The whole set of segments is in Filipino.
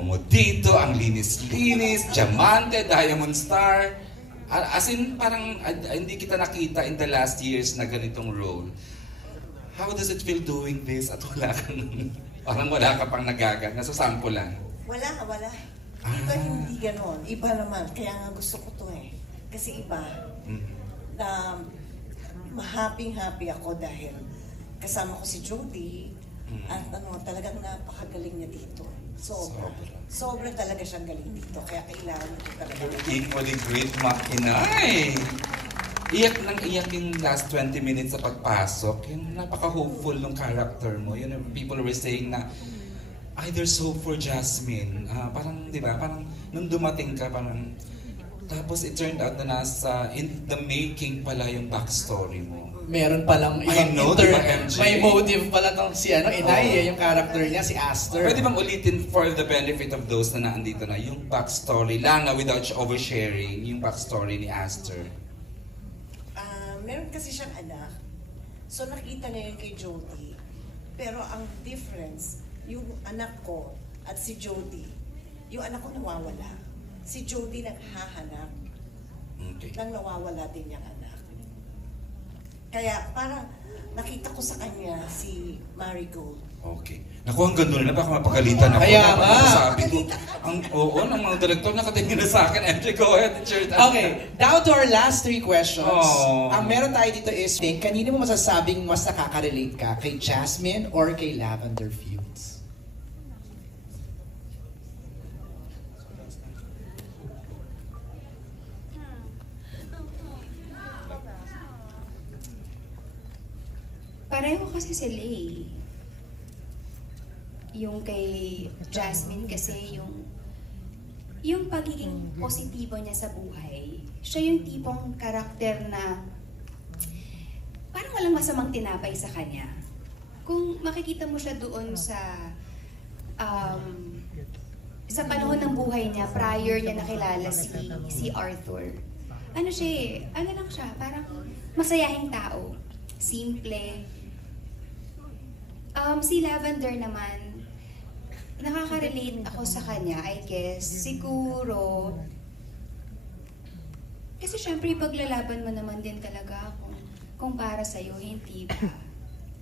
bango mo dito, ang linis-linis, diamante, diamond star. As in, parang hindi kita nakita in the last years na ganitong role. How does it feel doing this at wala kang, parang wala ka pang nagaga, nasasampulan? Wala. Iba hindi ganon. Iba naman. Kaya nga gusto ko to eh. Kasi iba. Na happy ako dahil kasama ko si Jody. At talagang napakagaling niya dito. Sobra talaga siyang galing dito. Kaya kailangan ko talaga. Equally great, Makinay! Iyak nang iyak yung last 20 minutes sa pagpasok. Yung napaka-hopeful ng character mo. Yun, people were saying na, ay, there's hope for Jasmine. Parang, di ba, parang nung dumating ka, parang, tapos it turned out na nasa, in the making pala yung backstory mo. Meron palang ibang may motive pala tong si Inay, yung character niya, si Aster. Pwede bang ulitin for the benefit of those na naandito na, yung backstory lang na without oversharing, yung backstory ni Aster? Meron kasi siyang anak. So nakita niya yun kay Jody. Pero ang difference, yung anak ko at si Jody, yung anak ko nawawala. Si Jody naghahanap. Okay. Nang nawawala din niyang anak. Kaya parang nakita ko sa kanya si Marigold. Okay. Naku, ang ganda na, baka mapagalitan ako. Kaya ba? Sabi ko, ng mga direktor nakatingin na sa akin. MJ, go ahead and share that. Okay, down to our last 3 questions. Oh. Ang meron tayo dito is, kanino mo masasabing mas nakaka-relate ka? Kay Jasmine or kay Lavender Feuds? Pareho kasi sila eh. Yung kay Jasmine kasi yung pagiging positibo niya sa buhay. Siya yung tipong karakter na parang walang masamang tinapay sa kanya. Kung makikita mo siya doon sa panahon ng buhay niya, prior niya nakilala si Arthur. Ano siya eh, ano lang siya, parang masayahing tao. Simple. Si Lavender naman, nakaka-relate ako sa kanya, I guess. Siguro, kasi syempre paglalaban mo naman din talaga kung para sa'yo, hindi ba?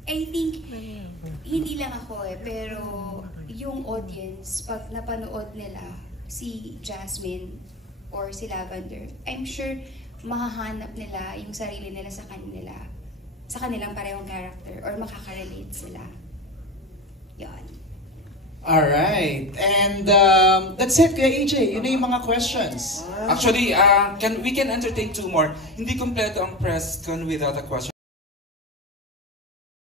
I think, hindi lang ako pero yung audience, pag napanood nila si Jasmine or si Lavender, I'm sure mahahanap nila yung sarili nila sa kanilang parehong character or makaka-relate sila. Yan. Alright. And that's it, Kuya AJ. Yun na yung mga questions. Actually, we can entertain 2 more. Hindi kompleto ang press con without a question.